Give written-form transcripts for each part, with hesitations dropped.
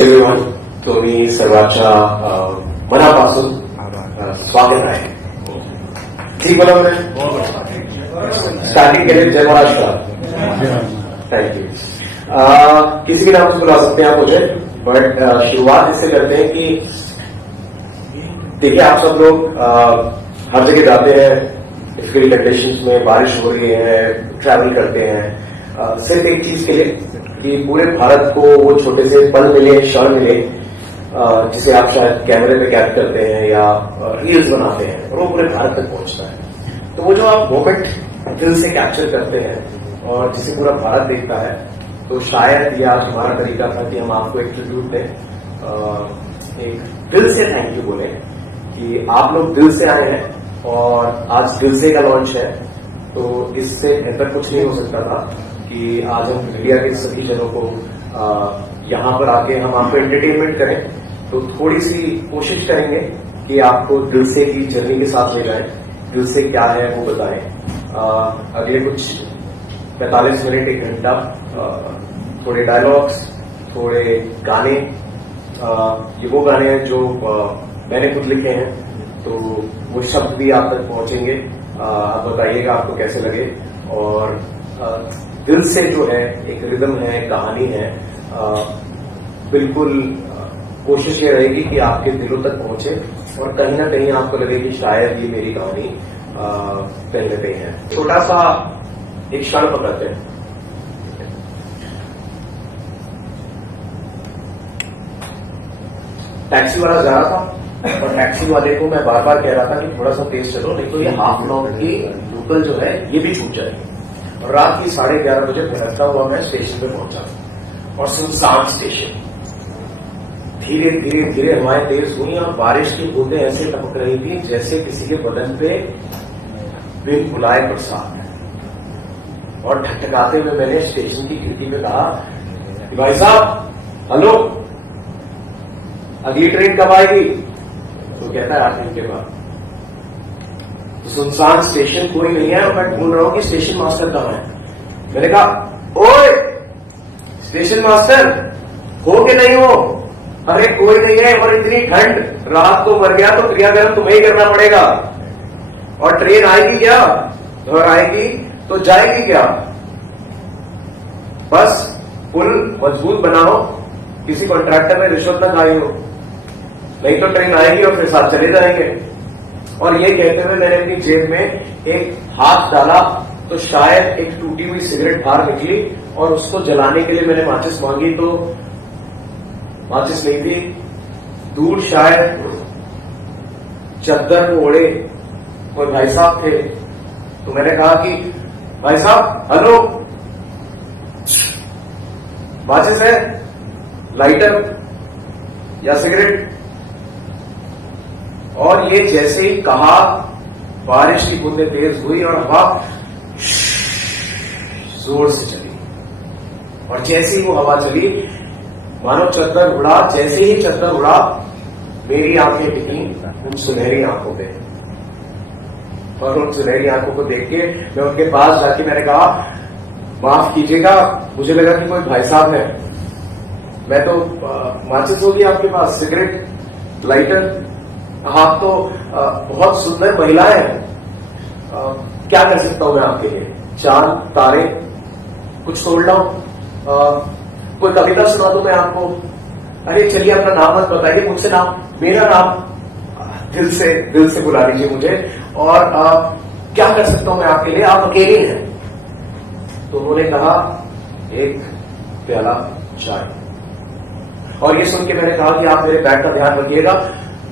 Everyone, तुम्ही सर्वांच्या मनापासून स्वागत आहे. ठीक बरोबर आहे. स्टार्टिंग के लिए जय महाराष्ट्र. Thank you. किसी भी नाम से बुला सकते हैं आप मुझे, बट शुरुआत इससे करते हैं कि देखिए, आप सब लोग हर जगह जाते हैं, डिफिकल्ट कंडीशंस में, बारिश हो रही है, ट्रैवल करते हैं सिर्फ एक चीज के लिए कि पूरे भारत को वो छोटे से पल मिले, क्षण मिले, जिसे आप शायद कैमरे पे कैद करते हैं या रील्स बनाते हैं, और वो पूरे भारत तक पहुंचता है. तो वो जो आप मोमेंट दिल से कैप्चर करते हैं और जिसे पूरा भारत देखता है, तो शायद ये आज हमारा तरीका था कि हम आपको एक ट्रिब्यूट दें, एक दिल से थैंक यू बोले कि आप लोग दिल से आए हैं और आज दिल से का लॉन्च है. तो इससे बेहतर कुछ नहीं हो सकता था कि आज हम मीडिया के सभी जनों को यहाँ पर आके हम आपको एंटरटेनमेंट करें. तो थोड़ी सी कोशिश करेंगे कि आपको दिल से की जर्नी के साथ ले जाएं, दिल से क्या है वो बताएं. अगले कुछ 45 मिनट, 1 घंटा थोड़े डायलॉग्स, थोड़े गाने, ये वो गाने हैं जो मैंने खुद लिखे हैं, तो वो शब्द भी आप तक पहुंचेंगे. आप बताइएगा आपको कैसे लगे. और दिल से जो है एक रिदम है, कहानी है, बिल्कुल कोशिश ये रहेगी कि आपके दिलों तक पहुंचे और कहीं ना कहीं आपको लगे कि शायद ये मेरी कहानी कहीं ना कहीं है. छोटा सा एक क्षण पकड़ते हैं. टैक्सी वाला जा रहा था और टैक्सी वाले को मैं बार बार कह रहा था कि थोड़ा सा तेज चलो, नहीं तो ये हाफ लॉन्ग की लोकल जो है ये भी छूट जाएगी. और रात की 11:30 बजे पहुंचता हुआ मैं स्टेशन पे पहुंचा और सुनसान स्टेशन. धीरे धीरे धीरे हवाएं तेज हुई और बारिश की बूंदें ऐसे टपक रही थी जैसे किसी के बदन पे बिन बुलाए बरसात. और ठकठकाते हुए मैंने स्टेशन की खिड़की पे कहा कि भाई साहब, हेलो, अगली ट्रेन कब आएगी? तो कहता है 8 घंटे बाद. तो सुनसान स्टेशन, कोई नहीं है और मैं ढूंढ रहा हूं कि स्टेशन मास्टर कहां है. मैंने कहा, ओए स्टेशन मास्टर, हो कि नहीं हो? अरे कोई नहीं है, और इतनी ठंड, रात को मर गया तो क्रियाकर्म तुम्हें ही करना पड़ेगा. और ट्रेन आएगी क्या? और आएगी तो जाएगी क्या? बस पुल मजबूत बनाओ, किसी कॉन्ट्रैक्टर ने रिश्वत न खाई हो, नहीं तो ट्रेन आएगी और फिर साथ चले जाएंगे. और ये कहते हुए मैंने अपनी जेब में एक हाथ डाला तो शायद एक टूटी हुई सिगरेट बाहर निकली और उसको जलाने के लिए मैंने माचिस मांगी तो माचिस नहीं थी. दूर शायद चद्दर को ओढ़े कोई भाई साहब थे. तो मैंने कहा कि भाई साहब, हेलो, माचिस है, लाइटर या सिगरेट? और ये जैसे ही कहा, बारिश की बूंदें तेज हुई और हवा जोर से चली. और जैसे ही वो हवा चली, मानो चद्दर उड़ा. जैसे ही चद्दर उड़ा, मेरी आंखें टिकी उन सुनहरी आंखों पे. और उन सुनहरी आंखों को देख के मैं उनके पास जाके मैंने कहा, माफ कीजिएगा, मुझे लगा कि कोई भाई साहब है. मैं तो माचिस होगी आपके पास, सिगरेट, लाइटर? आप तो बहुत सुंदर महिलाएं हैं, क्या कर सकता हूं मैं आपके लिए? चांद, तारे, कुछ तोड़ लाऊं? कोई कविता सुना दूं मैं आपको? अरे चलिए, अपना नाम मत बताइए, मुझसे नाम, मेरा नाम दिल से बुला लीजिए मुझे. और क्या कर सकता हूं मैं आपके लिए? आप अकेले हैं. तो उन्होंने कहा, एक प्याला चाय. और ये सुन के मैंने कहा कि आप मेरे बैग का ध्यान रखिएगा,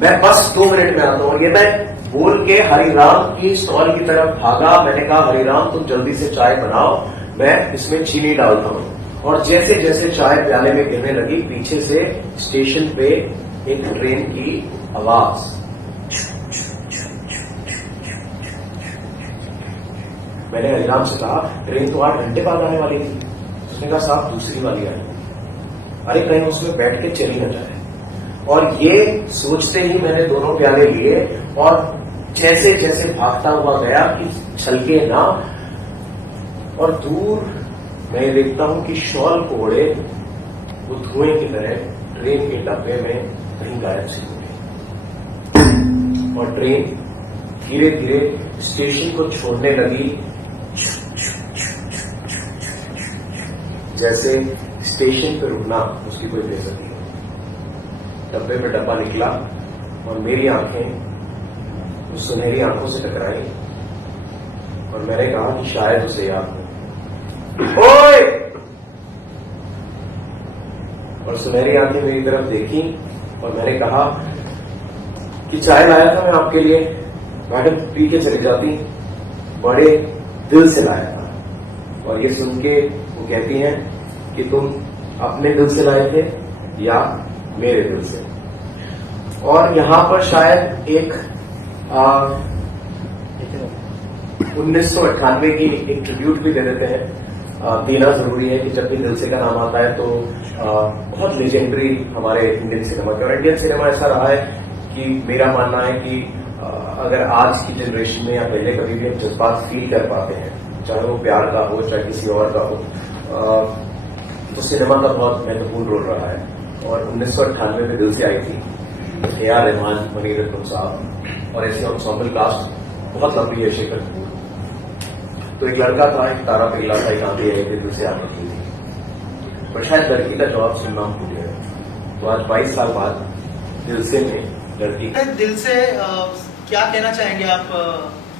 मैं बस 2 मिनट में आता हूं. और ये मैं बोल के हरिराम की स्टॉल की तरफ भागा. मैंने कहा, हरिराम तुम जल्दी से चाय बनाओ, मैं इसमें चीनी डालता हूं. और जैसे जैसे चाय प्याले में गिरने लगी, पीछे से स्टेशन पे एक ट्रेन की आवाज. मैंने हरिराम से कहा, ट्रेन तो 8 घंटे बाद आने वाली थी. उसने कहा, साहब दूसरी वाली आई. अरे कहीं उसमें बैठ के चली न जाए. और ये सोचते ही मैंने दोनों प्याले लिए और जैसे जैसे भागता हुआ गया कि छलके ना. और दूर मैं देखता हूं कि शॉल को ओढ़े वो धुएं की तरह ट्रेन के डब्बे में कहीं गायब सी हो गई और ट्रेन धीरे धीरे स्टेशन को छोड़ने लगी, जैसे स्टेशन पे रुकना उसकी कोई बेइज्जती हो। डब्बे में डब्बा निकला और मेरी आंखें उस सुनहरी आंखों से टकराई और मैंने कहा कि शायद उसे याद हो। ओए! और सुनहरी आंखें मेरी तरफ देखी और मैंने कहा कि चाय लाया था मैं आपके लिए, मैडम पी के चली जाती, बड़े दिल से लाया था। और ये सुन के वो कहती हैं कि तुम अपने दिल से लाए थे या मेरे दिल से। और यहां पर शायद एक 1998 की एक ट्रिब्यूट भी दे देते हैं। देना जरूरी है कि जब भी दिल से का नाम आता है तो बहुत लेजेंडरी हमारे इंडियन सिनेमा का, और इंडियन सिनेमा ऐसा रहा है कि मेरा मानना है कि अगर आज की जनरेशन में या पहले कभी भी हम जज्बात फील कर पाते हैं, चाहे वो प्यार का हो चाहे किसी और का हो, तो सिनेमा का बहुत महत्वपूर्ण रोल रहा है। और 1998 में दिल से आई थी A.R. रहमान, मनी रत्नम साहब और ऐसे एंसेंबल कास्ट बहुत लंबी है, शेखर कपूर। तो एक लड़का था, एक तारा पिघला था, एक आंधी आई थी, दिल से आग निकली थी। पर शायद लड़की का जवाब सुनना हम भूल गए। तो आज 22 साल बाद दिल से में लड़की दिल से क्या कहना चाहेंगे आप?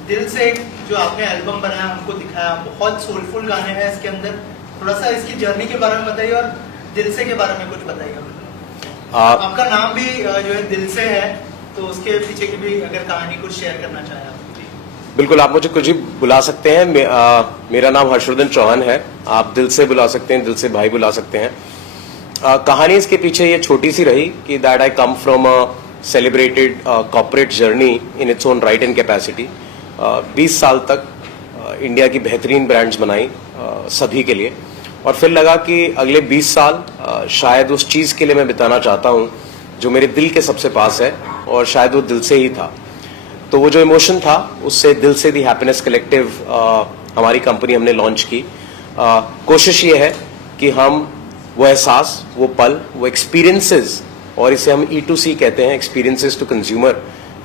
दिल से जो आपने एल्बम बनाया, हमको दिखाया, बहुत सोलफुल गाने हैं इसके अंदर। थोड़ा सा इसकी जर्नी के बारे में बताइए और दिल से के बारे में कुछ बताइए। आपका नाम भी जो है दिल से है, तो उसके पीछे की भी अगर कहानी कुछ शेयर करना चाहें आप। बिल्कुल, आप मुझे कुछ भी बुला सकते हैं। मेरा नाम हर्षवर्धन चौहान है। आप दिल से बुला सकते हैं, दिल से भाई बुला सकते हैं। कहानी इसके पीछे ये छोटी सी रही कि that I come from a celebrated corporate journey in its own right and capacity. 20 साल तक इंडिया की बेहतरीन ब्रांड्स बनाई सभी के लिए, और फिर लगा कि अगले 20 साल शायद उस चीज के लिए मैं बिताना चाहता हूं जो मेरे दिल के सबसे पास है, और शायद वो दिल से ही था। तो वो जो इमोशन था, उससे दिल से दी हैप्पीनेस कलेक्टिव हमारी कंपनी हमने लॉन्च की। कोशिश ये है कि हम वो एहसास, वो पल, वो एक्सपीरियंसेस, और इसे हम E2C कहते हैं, एक्सपीरियंसेस टू कंज्यूमर,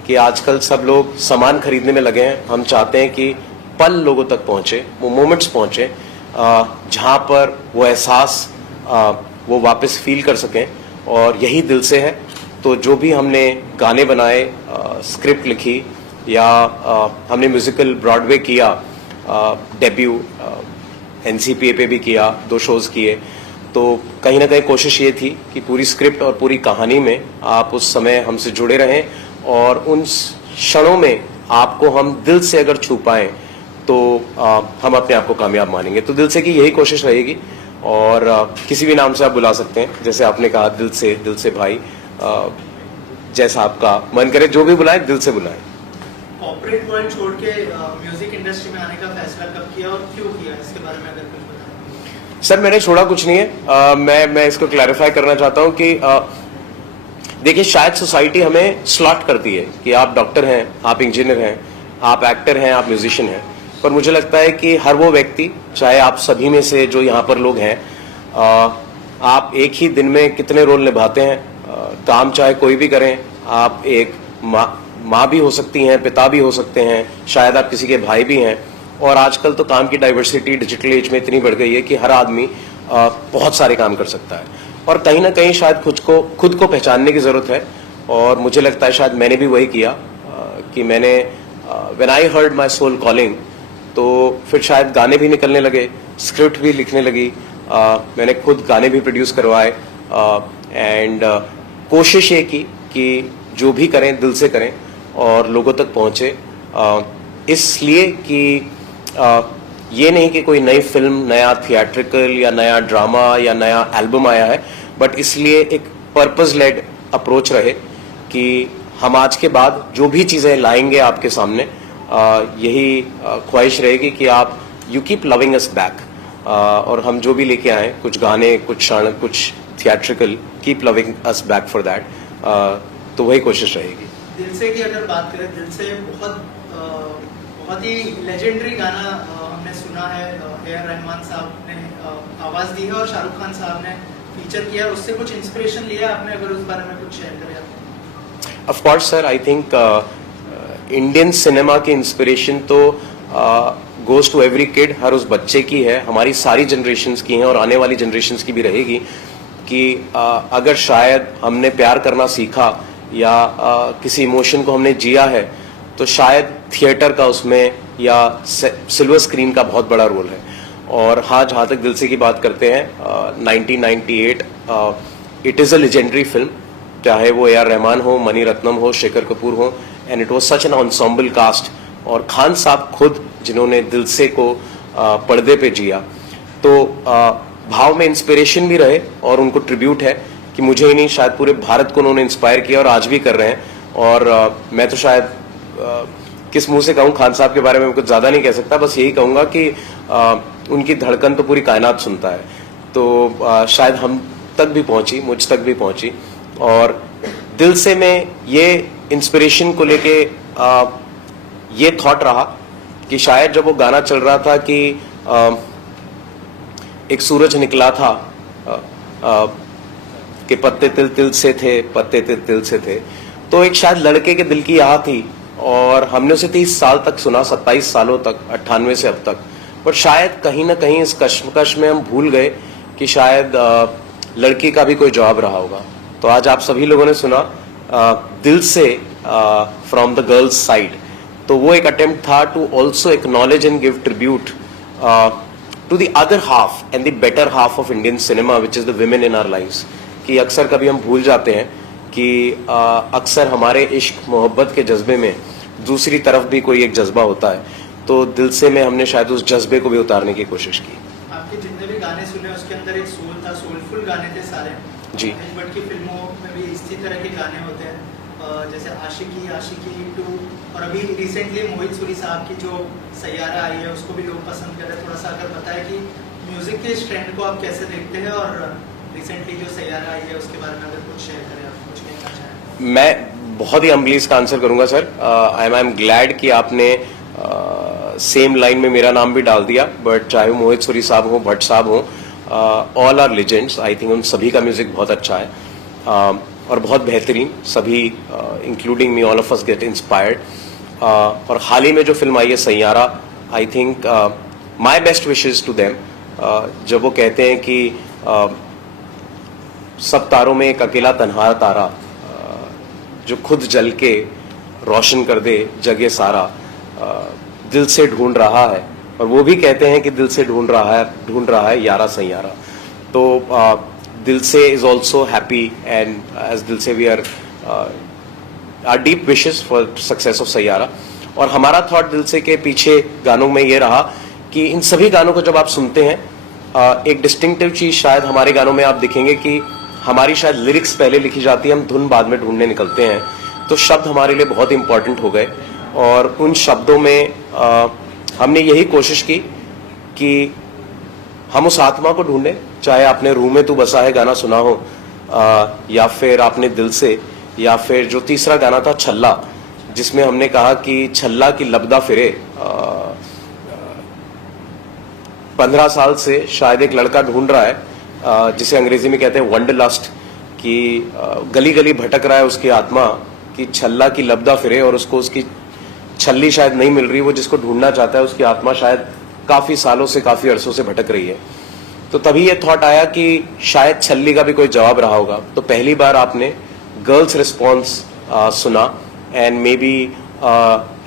कि आजकल सब लोग सामान खरीदने में लगे हैं। हम चाहते हैं कि पल लोगों तक पहुंचे, वो मोमेंट्स पहुंचे जहां पर वो एहसास वो वापस फील कर सकें, और यही दिल से है। तो जो भी हमने गाने बनाए, स्क्रिप्ट लिखी, या हमने म्यूजिकल ब्रॉडवे किया, डेब्यू NCPA पे भी किया, 2 शोज किए, तो कहीं ना कहीं कोशिश ये थी कि पूरी स्क्रिप्ट और पूरी कहानी में आप उस समय हमसे जुड़े रहें, और उन क्षणों में आपको हम दिल से अगर छू पाएं तो हम अपने आप को कामयाब मानेंगे। तो दिल से की यही कोशिश रहेगी, और किसी भी नाम से आप बुला सकते हैं, जैसे आपने कहा दिल से भाई, जैसा आपका मन करे, जो भी बुलाए दिल से बुलाए। कॉर्पोरेट वर्ल्ड छोड़ के म्यूजिक इंडस्ट्री में आने का फैसला कब किया और क्यों किया, इसके बारे में अगर कुछ बताएं। सर, मैंने छोड़ा कुछ नहीं है। मैं इसको क्लैरिफाई करना चाहता हूं कि देखिए, शायद सोसाइटी हमें स्लॉट करती है कि आप डॉक्टर हैं, आप इंजीनियर हैं, आप एक्टर हैं, आप म्यूजिशियन हैं, पर मुझे लगता है कि हर वो व्यक्ति, चाहे आप सभी में से जो यहाँ पर लोग हैं, आप एक ही दिन में कितने रोल निभाते हैं। काम चाहे कोई भी करें, आप एक माँ भी हो सकती हैं, पिता भी हो सकते हैं, शायद आप किसी के भाई भी हैं, और आजकल तो काम की डाइवर्सिटी डिजिटल एज में इतनी बढ़ गई है कि हर आदमी बहुत सारे काम कर सकता है, और कहीं ना कहीं शायद खुद को पहचानने की जरूरत है। और मुझे लगता है शायद मैंने भी वही किया कि मैंने when I heard my soul calling, तो फिर शायद गाने भी निकलने लगे, स्क्रिप्ट भी लिखने लगी, मैंने खुद गाने भी प्रोड्यूस करवाए, एंड कोशिश ये की कि जो भी करें दिल से करें और लोगों तक पहुंचे, इसलिए कि ये नहीं कि कोई नई फिल्म, नया थिएट्रिकल या नया ड्रामा या नया एल्बम आया है, बट इसलिए एक पर्पस लेड अप्रोच रहे कि हम आज के बाद जो भी चीजें लाएंगे आपके सामने, यही ख्वाहिश रहेगी कि आप you keep loving us back, और हम जो भी लेके आए, कुछ गाने, कुछ क्षण, कुछ theatrical, keep loving us back for that, तो वही कोशिश रहेगी। दिल से की अगर बात करें, दिल से बहुत ही लेजेंडरी गाना हमने सुना है। A.R. रहमान साहब ने आवाज दी है और शाहरुख खान साहब ने फीचर किया है, उससे कुछ इंस्पिरेशन लिया आपने? अगर उस बारे में कुछ शेयर करें आप। Of course sir, I think Indian cinema की इंस्पिरेशन तो गोज टू एवरी किड, हर उस बच्चे की है, हमारी सारी जनरेशन्स की है और आने वाली जनरेशन्स की भी रहेगी कि अगर शायद हमने प्यार करना सीखा या किसी इमोशन को हमने जिया है तो शायद थिएटर का उसमें या सिल्वर स्क्रीन का बहुत बड़ा रोल है। और हाँ, जहाँ तक दिल से की बात करते हैं, 1998 it is a legendary film, चाहे वो ए आर रहमान हो, मनी रत्नम हो, शेखर कपूर हो, and it was such an ensemble cast. और खान साहब खुद जिन्होंने दिल से को पर्दे पे जिया, तो भाव में इंस्पिरेशन भी रहे और उनको ट्रिब्यूट है कि मुझे ही नहीं, शायद पूरे भारत को उन्होंने इंस्पायर किया और आज भी कर रहे हैं। और मैं तो शायद किस मुंह से कहूँ, खान साहब के बारे में कुछ ज्यादा नहीं कह सकता, बस यही कहूंगा कि उनकी धड़कन तो पूरी कायनात सुनता है। तो शायद हम तक भी पहुंची, मुझ तक भी पहुंची। और दिल से में ये इंस्पिरेशन को लेके ये थॉट रहा कि शायद जब वो गाना चल रहा था कि एक सूरज निकला था कि पत्ते तिल तिल से थे, पत्ते तिल तिल से थे, तो एक शायद लड़के के दिल की आह थी और हमने उसे 30 साल तक सुना, 27 सालों तक, 98 से अब तक। पर शायद कहीं ना कहीं इस कश्मकश में हम भूल गए कि शायद लड़की का भी कोई जवाब रहा होगा। तो आज आप सभी लोगों ने सुना दिल से फ्रॉम द गर्ल्स साइड, तो वो एक अटेम्प्ट था to also acknowledge and give tribute to the other half and the better half of Indian cinema which is the women in our lives. कि अक्सर कभी हम भूल जाते हैं कि अक्सर हमारे इश्क मोहब्बत के जज्बे में दूसरी तरफ भी कोई एक जज्बा होता है। तो दिल से में हमने शायद उस जज्बे को भी उतारने की कोशिश की। आपके जितने भी गाने सुने उसके अंदर एक सोल था, सोलफुल गाने थे सारे जी। भट्ट की फिल्मों में भी इसी तरह के गाने होते हैं, जैसे आशिकी, आशिकी 2, और अभी रिसेंटली मोहित सूरी साहब की जो सैयारा आई है उसको भी लोग पसंद कर रहे हैं। थोड़ा सा अगर बताएं कि म्यूजिक के इस ट्रेंड को आप कैसे देखते हैं और रिसेंटली जो सैयारा आई है उसके बारे में अगर कुछ शेयर करें, आप कुछ कहना चाहें। मैं बहुत ही हम्बली इसका आंसर करूंगा सर। आई एम ग्लैड कि आपने सेम लाइन में मेरा नाम भी डाल दिया, बट चाहे वो मोहित सूरी साहब हो, भट्ट साहब हो, all are legends. I think उन सभी का म्यूजिक बहुत अच्छा है और बहुत बेहतरीन, सभी including me, all of us get inspired. और हाल ही में जो फिल्म आई है Saiyaara, I think my best wishes to them, जब वो कहते हैं कि सब तारों में एक अकेला तन्हा तारा जो खुद जल के रोशन कर दे जगे सारा, दिल से ढूंढ रहा है। और वो भी कहते हैं कि दिल से ढूंढ रहा है यारा सैयारा। तो Dil Se is also happy and as Dil Se we are deep wishes for success of Saiyaara. और हमारा थॉट दिल से के पीछे गानों में ये रहा कि इन सभी गानों को जब आप सुनते हैं, एक डिस्टिंक्टिव चीज शायद हमारे गानों में आप दिखेंगे कि हमारी शायद लिरिक्स पहले लिखी जाती है, हम धुन बाद में ढूंढने निकलते हैं। तो शब्द हमारे लिए बहुत इंपॉर्टेंट हो गए और उन शब्दों में हमने यही कोशिश की कि हम उस आत्मा को ढूंढें, चाहे आपने रूह में तू बसा है गाना सुना हो, या फिर आपने दिल से, या फिर जो तीसरा गाना था छल्ला, जिसमें हमने कहा कि छल्ला की लबदा फिरे। 15 साल से शायद एक लड़का ढूंढ रहा है, जिसे अंग्रेजी में कहते हैं वंडरलस्ट, कि गली गली भटक रहा है उसकी आत्मा कि छल्ला की लबदा फिरे, और उसको उसकी छल्ली शायद नहीं मिल रही, वो जिसको ढूंढना चाहता है उसकी आत्मा शायद काफी सालों से, काफी अरसों से भटक रही है। तो तभी ये थॉट आया कि शायद छल्ली का भी कोई जवाब रहा होगा। तो पहली बार आपने गर्ल्स रिस्पॉन्स सुना, and maybe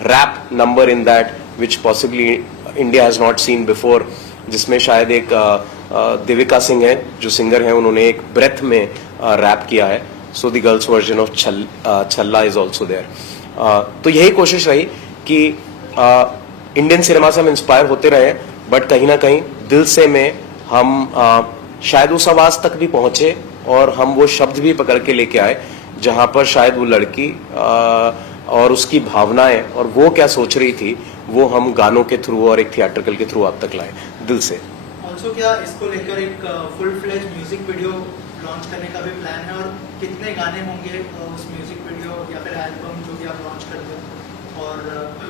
rap number in that which possibly India has not seen before, जिसमें शायद एक देविका सिंह है जो सिंगर है, उन्होंने एक ब्रेथ में रैप किया है। So the girls version of छल्ला इज ऑल्सो देयर। तो यही कोशिश रही कि इंडियन सिनेमा से हम इंस्पायर होते रहे, बट कहीं ना कहीं दिल से में हम शायद उस आवाज तक भी पहुंचे और हम वो शब्द भी पकड़ के लेके आए जहां पर शायद वो लड़की और उसकी भावनाएं और वो क्या सोच रही थी, वो हम गानों के थ्रू और एक थिएट्रिकल के थ्रू आप तक लाए दिल से। ऑल्सो क्या इसको लेकर एक full fledge music video launch करने का भी प्लान है, और कितने गाने होंगे उस म्यूजिक वीडियो या फिर एल्बम जो भी आप लॉन्च करते हो, और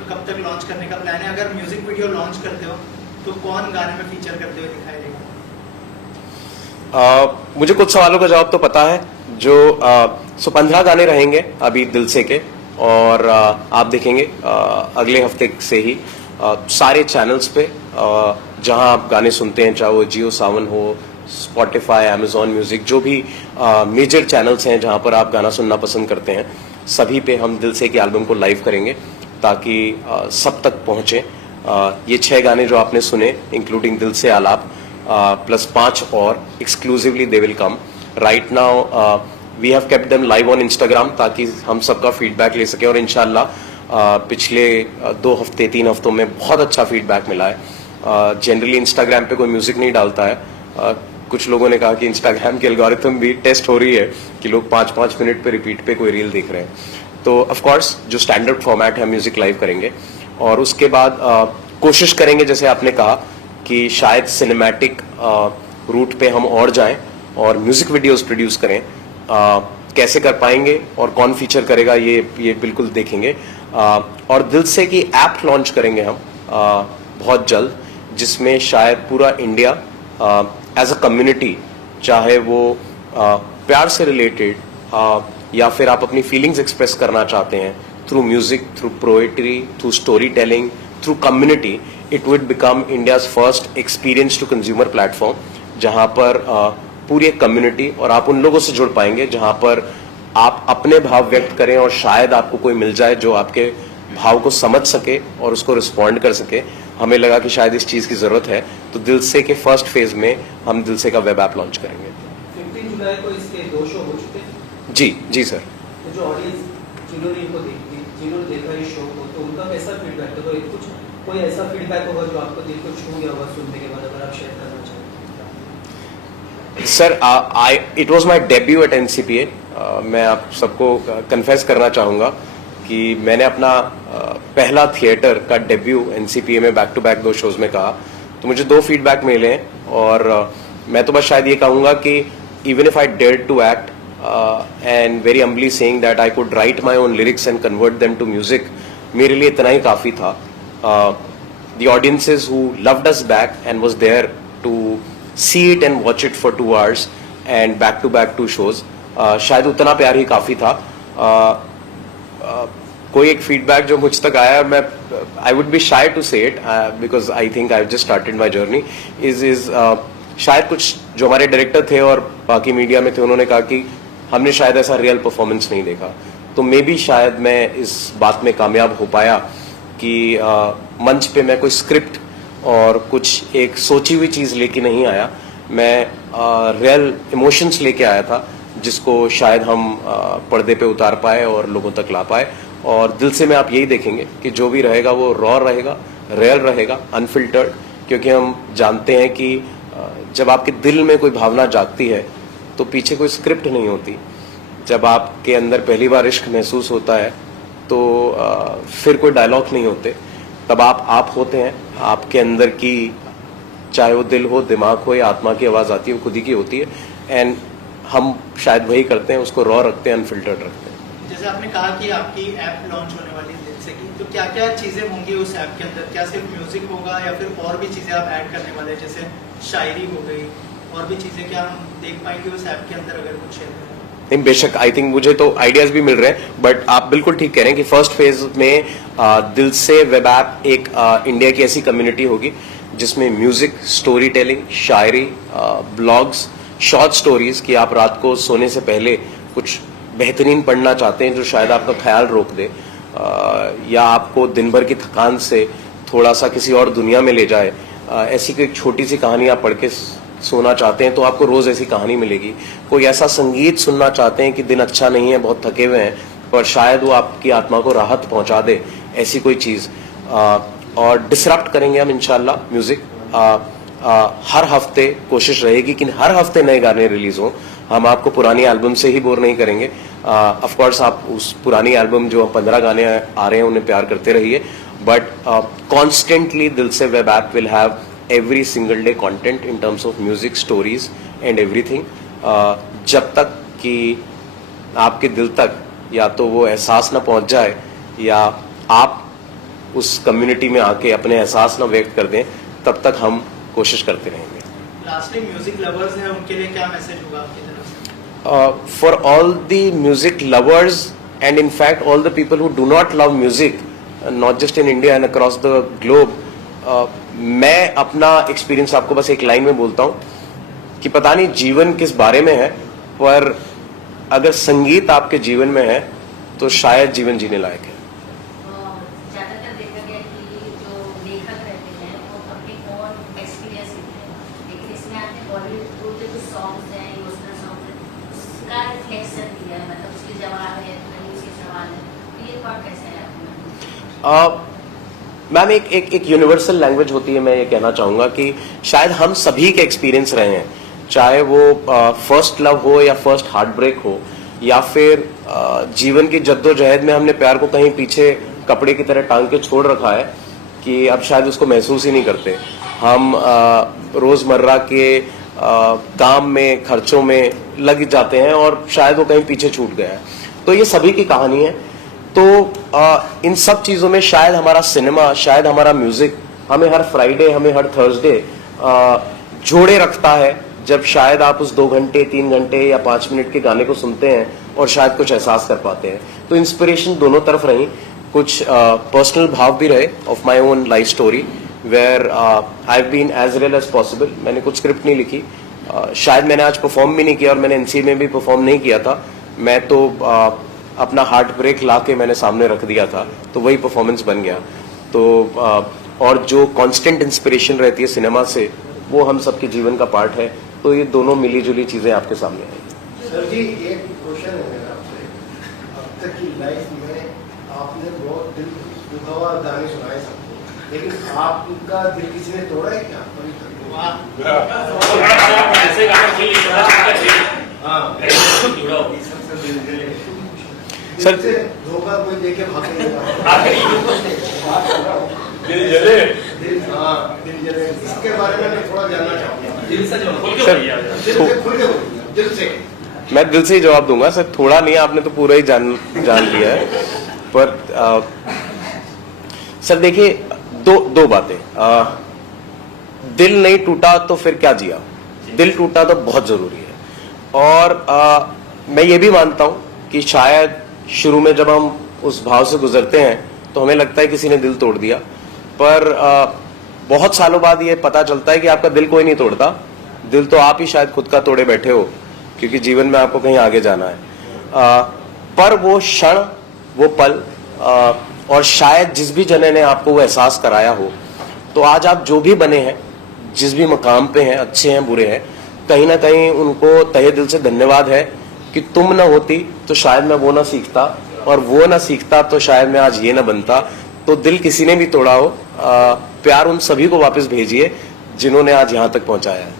कब तक लॉन्च करने का प्लान है? अगर म्यूजिक वीडियो लॉन्च करते हो तो कौन गाने में फीचर करते हुए दिखाई देगा? मुझे कुछ सवालों का जवाब तो पता है। जो 15 गाने रहेंगे अभी दिल से के, और आप देखेंगे अगले हफ्ते से ही सारे चैनल्स पे जहां आप गाने सुनते हैं, चाहे वो जियो सावन हो, स्पॉटिफाई, अमेजॉन म्यूजिक, जो भी मेजर चैनल्स हैं जहां पर आप गाना सुनना पसंद करते हैं, सभी पे हम दिल से की एल्बम को लाइव करेंगे ताकि सब तक पहुंचे। ये 6 गाने जो आपने सुने, इंक्लूडिंग दिल से आलाप, प्लस 5 और exclusively they will come right now. We have kept them live on Instagram ताकि हम सबका फीडबैक ले सकें, और इंशाल्लाह पिछले 2 हफ्ते 3 हफ्तों में बहुत अच्छा फीडबैक मिला है। जनरली इंस्टाग्राम पे कोई म्यूजिक नहीं डालता है। कुछ लोगों ने कहा कि इंस्टाग्राम की एल्गोरिथम भी टेस्ट हो रही है कि लोग 5-5 मिनट पे रिपीट पे कोई रील देख रहे हैं। तो ऑफ कोर्स जो स्टैंडर्ड फॉर्मेट है, म्यूजिक लाइव करेंगे, और उसके बाद कोशिश करेंगे जैसे आपने कहा कि शायद सिनेमैटिक रूट पे हम और जाएं और म्यूजिक वीडियोस प्रोड्यूस करें। कैसे कर पाएंगे और कौन फीचर करेगा ये बिल्कुल देखेंगे। और दिल से की ऐप लॉन्च करेंगे हम बहुत जल्द, जिसमें शायद पूरा इंडिया एज अ कम्युनिटी, चाहे वो प्यार से रिलेटेड या फिर आप अपनी फीलिंग्स एक्सप्रेस करना चाहते हैं through music, through poetry, through story telling, through community, it would become India's first experience to consumer platform, जहां पर पूरी एक कम्युनिटी, और आप उन लोगों से जुड़ पाएंगे जहां पर आप अपने भाव व्यक्त करें और शायद आपको कोई मिल जाए जो आपके भाव को समझ सके और उसको रिस्पॉन्ड कर सके। हमें लगा कि शायद इस चीज की जरूरत है, तो दिल से के फर्स्ट फेज में हम दिल से का वेब ऐप लॉन्च करेंगे। 15 जुलाई को इसके 2 शो हो चुके हैं। जी सर। तो जो ऑडियंस जिन्होंने देखा इस शो को, तो उनका कैसा फीडबैक था? तो कोई ऐसा फीडबैक होगा जो आपको दिल को छू गया होगा सुनने के बाद, अगर आप शेयर करना चाहें? Sir, it was my debut at NCPA. मैं आप सबको कन्फेस करना चाहूंगा कि मैंने अपना पहला थिएटर का डेब्यू एनसीपीए में बैक टू बैक 2 शोज में कहा, तो मुझे 2 फीडबैक मिले हैं, और मैं तो बस शायद ये कहूंगा कि even if I dared to act and very humbly saying that I could write my own lyrics and convert them to music, मेरे लिए इतना ही काफी था। The audiences who loved us back and was there to see it and watch it for 2 hours and back to back 2 shows, शायद उतना प्यार ही काफी था। कोई एक फीडबैक जो मुझ तक आया, मैं I would be shy to say it because I think I just started my journey, is शायद कुछ जो हमारे डायरेक्टर थे और बाकी मीडिया में थे, उन्होंने कहा कि हमने शायद ऐसा रियल परफॉर्मेंस नहीं देखा। तो मे बी शायद मैं इस बात में कामयाब हो पाया कि मंच पे मैं कोई स्क्रिप्ट और कुछ एक सोची हुई चीज लेके नहीं आया, मैं रियल इमोशंस लेके आया था, जिसको शायद हम पर्दे पे उतार पाए और लोगों तक ला पाए। और दिल से में आप यही देखेंगे कि जो भी रहेगा वो रॉ रहेगा, रियल रहेगा, अनफिल्टर्ड, क्योंकि हम जानते हैं कि जब आपके दिल में कोई भावना जागती है तो पीछे कोई स्क्रिप्ट नहीं होती। जब आपके अंदर पहली बार इश्क महसूस होता है तो फिर कोई डायलॉग नहीं होते, तब आप होते हैं। आपके अंदर की, चाहे वो दिल हो, दिमाग हो या आत्मा की आवाज आती है, वो खुद ही की होती है, एंड हम शायद वही करते हैं, उसको रॉ रखते हैं, अनफिल्टर्ड रखते हैं। जैसे आपने कहा कि आपकी ऐप लॉन्च होने वाली है दिल से की, तो क्या क्या चीजें होंगी उस ऐप के अंदर? क्या सिर्फ म्यूजिक होगा या फिर और भी चीजें आप ऐड करने वाले हैं, जैसे शायरी हो गई, और भी चीजें क्या हम देख पाएंगे उस ऐप के अंदर, अगर कुछ शेयर करें? नहीं, बेशक, आई थिंक मुझे तो आइडियाज भी मिल रहे हैं, बट आप बिल्कुल ठीक कह रहे हैं कि फर्स्ट फेज में दिल से वेब ऐप एक इंडिया की ऐसी कम्युनिटी होगी जिसमें म्यूजिक, स्टोरी टेलिंग, शायरी, ब्लॉग्स, शॉर्ट स्टोरीज की आप रात को सोने से पहले कुछ बेहतरीन पढ़ना चाहते हैं जो शायद आपका ख्याल रोक दे, या आपको दिन भर की थकान से थोड़ा सा किसी और दुनिया में ले जाए, ऐसी कोई छोटी सी कहानी आप पढ़ के सोना चाहते हैं तो आपको रोज ऐसी कहानी मिलेगी। कोई ऐसा संगीत सुनना चाहते हैं कि दिन अच्छा नहीं है, बहुत थके हुए हैं, पर शायद वो आपकी आत्मा को राहत पहुंचा दे, ऐसी कोई चीज। और डिसरप्ट करेंगे हम इंशाल्लाह म्यूजिक। हर हफ्ते कोशिश रहेगी कि हर हफ्ते नए गाने रिलीज हों। हम आपको पुरानी एल्बम से ही बोर नहीं करेंगे। ऑफ कोर्स आप उस पुरानी एल्बम जो 15 गाने आ रहे हैं उन्हें प्यार करते रहिए, बट कॉन्स्टेंटली दिल से web app will have every single day content in terms of music, stories and everything, जब तक कि आपके दिल तक या तो वो एहसास ना पहुंच जाए या आप उस कम्युनिटी में आके अपने एहसास ना व्यक्त कर दें, तब तक हम कोशिश करते रहेंगे। लास्टली म्यूजिक लवर्स हैं उनके लिए क्या मैसेज होगा आपकी तरफ से? For all the music lovers and in fact all the people who do not love music, not just in India and across the globe, मैं अपना एक्सपीरियंस आपको बस एक लाइन में बोलता हूँ कि पता नहीं जीवन किस बारे में है, पर अगर संगीत आपके जीवन में है तो शायद जीवन जीने लायक है। ज्यादातर देखा गया कि जो लेखक रहते हैं वो अपने और एक्सपीरियंस लिखते हैं, लेकिन इसमें आपने बॉलीवुड के कुछ सॉन्ग्स हैं, इमोशनल सॉन्ग्स हैं, उसका रिफ्लेक्शन दिया है, मतलब उसके जवाब है, नहीं उसके सवाल है, तो ये पार्ट कैसा है आपको? मैम एक यूनिवर्सल लैंग्वेज होती है, मैं ये कहना चाहूंगा कि शायद हम सभी के एक्सपीरियंस रहे हैं, चाहे वो फर्स्ट लव हो या फर्स्ट हार्ट ब्रेक हो, या फिर जीवन की जद्दोजहद में हमने प्यार को कहीं पीछे कपड़े की तरह टांग के छोड़ रखा है कि अब शायद उसको महसूस ही नहीं करते। हम रोजमर्रा के काम में, खर्चों में लग जाते हैं और शायद वो कहीं पीछे छूट गया है। तो ये सभी की कहानी है। तो इन सब चीजों में शायद हमारा सिनेमा, शायद हमारा म्यूजिक हमें हर फ्राइडे, हमें हर थर्सडे जोड़े रखता है, जब शायद आप उस 2 घंटे, 3 घंटे या 5 मिनट के गाने को सुनते हैं और शायद कुछ एहसास कर पाते हैं। तो इंस्पिरेशन दोनों तरफ रही, कुछ पर्सनल भाव भी रहे of my own life story where I have been as real as possible. मैंने कुछ स्क्रिप्ट नहीं लिखी, शायद मैंने आज परफॉर्म भी नहीं किया और मैंने एनसी में भी परफॉर्म नहीं किया था, मैं तो अपना हार्ट ब्रेक ला के मैंने सामने रख दिया था, तो वही परफॉर्मेंस बन गया। तो और जो कांस्टेंट इंस्पिरेशन रहती है सिनेमा से, वो हम सबके जीवन का पार्ट है। तो ये दोनों मिली जुली चीजें आपके सामने आई। सर जी, एक क्वेश्चन है मेरा आपसे। अब तक की लाइफ में आपने बहुत दिल दुखावा गाने सुनाए सबको, लेकिन आपका दिल किसी ने तोड़ा है क्या? ऐसे गाने कोई लिखा है? हाँ, जुड़ा हो सर से धोखा कोई देके भागे दिल जले। हाँ, दिल जले, इसके बारे में मैं थोड़ा जानना चाहूँगा। दिल से जो खुल के दिल से मैं दिल से ही जवाब दूंगा सर, थोड़ा नहीं, आपने तो पूरा ही जान लिया है। पर सर देखिए, दो बातें, दिल नहीं टूटा तो फिर क्या जिया, दिल टूटा तो बहुत जरूरी है। और मैं ये भी मानता हूं कि शायद शुरू में जब हम उस भाव से गुजरते हैं तो हमें लगता है किसी ने दिल तोड़ दिया, पर बहुत सालों बाद ये पता चलता है कि आपका दिल कोई नहीं तोड़ता, दिल तो आप ही शायद खुद का तोड़े बैठे हो, क्योंकि जीवन में आपको कहीं आगे जाना है। पर वो क्षण, वो पल, और शायद जिस भी जने ने आपको वो एहसास कराया हो, तो आज आप जो भी बने हैं, जिस भी मकाम पे हैं, अच्छे हैं बुरे हैं, कहीं ना कहीं उनको तहे दिल से धन्यवाद है कि तुम ना होती तो शायद मैं वो ना सीखता, और वो ना सीखता तो शायद मैं आज ये ना बनता। तो दिल किसी ने भी तोड़ा हो, प्यार उन सभी को वापस भेजिए जिन्होंने आज यहाँ तक पहुंचाया है।